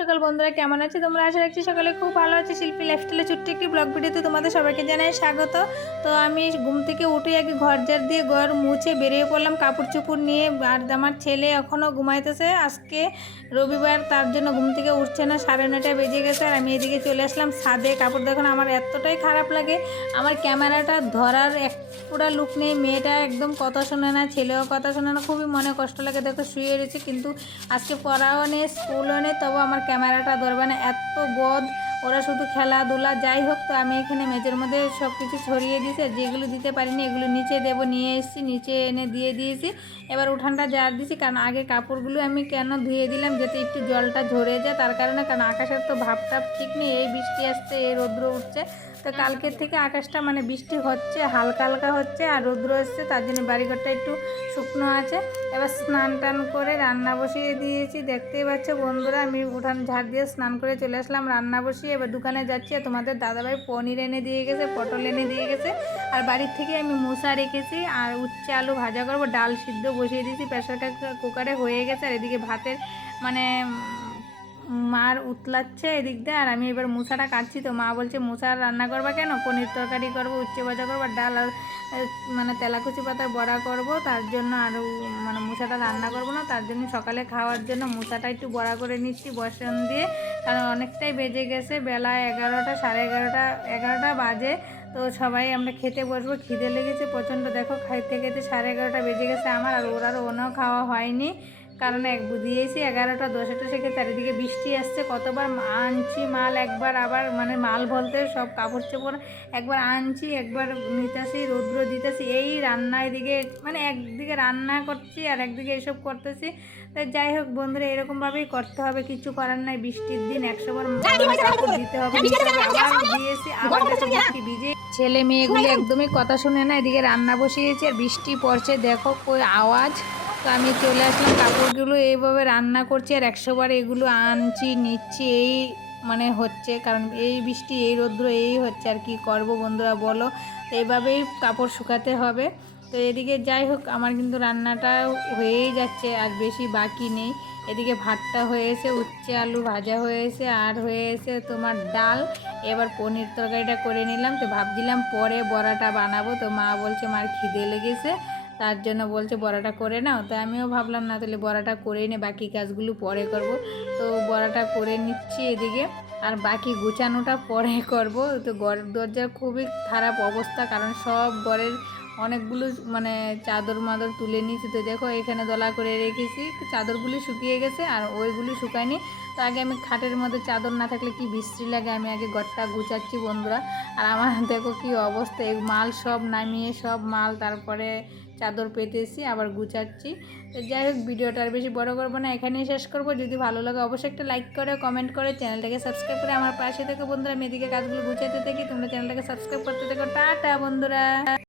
সকাল বন্ধুরা কেমন আছে? তোমরা আশা রাখছি সকালে খুব ভালো আছে। শিল্পী লাইফস্টাইলে ছোট্ট একটি ব্লগ ভিডিওতে তোমাদের সবাইকে জানাই স্বাগত। তো আমি ঘুম থেকে উঠে আগে ঘর ঝাড় দিয়ে ঘর মুছে বেরিয়ে পড়লাম, কাপড় চোপড় নিয়ে। আর আমার ছেলে এখনও ঘুমাইতেছে। আজকে রবিবার, তার জন্য ঘুম থেকে উঠছে না, সাড়ে নটায় বেজে গেছে। আর আমি এদিকে চলে আসলাম ছাদে। কাপড় দেখুন, আমার এতটাই খারাপ লাগে। আমার ক্যামেরাটা ধরার এক পুরা লুক নেই। মেয়েটা একদম কথা শোনে না, ছেলেও কথা শোনে না। খুবই মনে কষ্ট লাগে। দেখো, শুয়ে রয়েছে। কিন্তু আজকে পড়াও নেই, স্কুলও নেই। তবু আমার ক্যামেরাটা ধরবে না এত বদ ওরা শুধু খেলাধুলা, যাই হোক, তো আমি এখানে মেজের মধ্যে সব কিছু ছড়িয়ে দিয়েছি, আর যেগুলো দিতে পারিনি এগুলো নিচে দেবো, নিয়ে এসেছি, নিচে এনে দিয়ে দিয়েছি। এবার উঠানটা জার দিয়েছি, কারণ আগে কাপড়গুলো আমি কেন ধুয়ে দিলাম, যাতে একটু জলটা ঝরে যায়, তার কারণে, কারণ আকাশের তো ভাবটাপ ঠিক নেই, এই বৃষ্টি আসছে, এই রৌদ্র উঠছে। তো কালকের থেকে আকাশটা মানে বৃষ্টি হচ্ছে, হালকা হালকা হচ্ছে, আর রৌদ্র এসছে, তার জন্য বাড়িঘরটা একটু শুকনো আছে। এবার স্নান টান করে রান্না বসিয়ে দিয়েছি, দেখতেই পাচ্ছ বন্ধুরা, আমি উঠান ঝাড় দিয়ে স্নান করে চলে আসলাম, রান্না বসিয়ে এবার দোকানে যাচ্ছি আর তোমাদের দাদাভাই পনির এনে দিয়ে গেছে, পটল এনে দিয়ে গেছে। আর বাড়ির থেকে আমি মশা রেখেছি আর উচ্ছে আলু ভাজা করব, ডাল সিদ্ধ বসিয়ে দিয়েছি প্রেশার কুকারে হয়ে গেছে। আর এদিকে ভাতের মানে মার উতলাচ্ছে এদিক দিয়ে, আর আমি এবার মুসাটা কাটছি তো। মা বলছে মুসা রান্না করবা কেন? পনির তরকারি করব, উচ্ছে ভাজা করব ডাল আর মানে তেলাকুচি পাতার বড়া করব। তার জন্য আর মানে মুসাটা রান্না করব না। তার জন্য সকালে খাওয়ার জন্য মুসাটা একটু বড়া করে নিচ্ছি বসন দিয়ে। কারণ অনেকটাই বেজে গেছে, বেলা এগারোটা, সাড়ে এগারোটা এগারোটা বাজে। তো সবাই আমরা খেতে বসবো, খিদে লেগেছে প্রচণ্ড। দেখো, খাইতে খেতে সাড়ে এগারোটা বেজে গেছে আমার, আর ওর আর ওনাও খাওয়া হয়নি। কারণ এক দিয়েছি এগারোটা দশে টসে চারিদিকে বৃষ্টি আসছে কতবার আনছি মাল একবার আবার মানে মাল বলতে সব কাপড় চোপড় একবার আনছি একবার নিতেছি রৌদ্র দিতেছি এই রান্না এদিকে মানে একদিকে রান্না করছি আর একদিকে এসব করতেছি। তাই যাই হোক বন্ধুরা এরকমভাবেই করতে হবে কিছু করার নাই বৃষ্টির দিন একশো বার কাপড় দিতে হবে আবার দিয়েছি আবার বৃষ্টি ভিজে ছেলে মেয়েগুলো একদমই কথা শুনে না এদিকে রান্না বসিয়েছে আর বৃষ্টি পড়ছে দেখো কই আওয়াজ। তো আমি চলে আসলাম, কাপড়গুলো এইভাবে রান্না করছি আর একশো বার এগুলো আনছি, নিচ্ছি, এই মানে হচ্ছে, কারণ এই বৃষ্টি, এই রৌদ্র, এই হচ্ছে আর কি করব বন্ধুরা, বলো। এইভাবেই কাপড় শুকাতে হবে। তো এদিকে যাই হোক, আমার কিন্তু রান্নাটা হয়েই যাচ্ছে, আর বেশি বাকি নেই। এদিকে ভাতটা হয়েছে, উচ্ছে, আলু ভাজা হয়েছে, আর হয়েছে তোমার ডাল। এবার পনির তরকারিটা করে নিলাম। তো ভাবছিলাম পরে বড়াটা বানাবো, তো মা বলছে মার খিদে লেগেছে। তার জন্য বলছে বড়াটা করে নাও। তো আমিও ভাবলাম, না, তাহলে বড়াটা করে নে, বাকি কাজগুলো পরে করব। তো বড়াটা করে নিচ্ছি এদিকে। আর বাকি গুছানোটা পরে করব। তো গড় দরজার খুবই খারাপ অবস্থা, কারণ সব ঘরের অনেকগুলো মানে চাদর মাদর তুলে নিয়েছি। তো দেখো, এখানে দলা করে রেখেছি। চাদরগুলি শুকিয়ে গেছে আর ওইগুলি শুকায়নি। তো আগে আমি খাটের মধ্যে চাদর না থাকলে কি বিশ্রী লাগে? আমি আগে ঘরটা গুছাচ্ছি বন্ধুরা। আর আমার দেখো কি অবস্থা। এই মাল সব নামিয়ে সব মাল তারপরে চাদর পেতেছি, আবার গুছাচ্ছি। তো যাই হোক, ভিডিওটা আর বেশি বড় করব না, এখানেই শেষ করব। যদি ভালো লাগে অবশ্যই একটা লাইক করে, কমেন্ট করে, চ্যানেলটাকে সাবস্ক্রাইব করে আমার পাশে থেকে বন্ধুরা। মেয়েদিকে কাজগুলো গুছাতে থাকি। তোমরা চ্যানেলটাকে সাবস্ক্রাইব করতে থাকো। টাটা বন্ধুরা।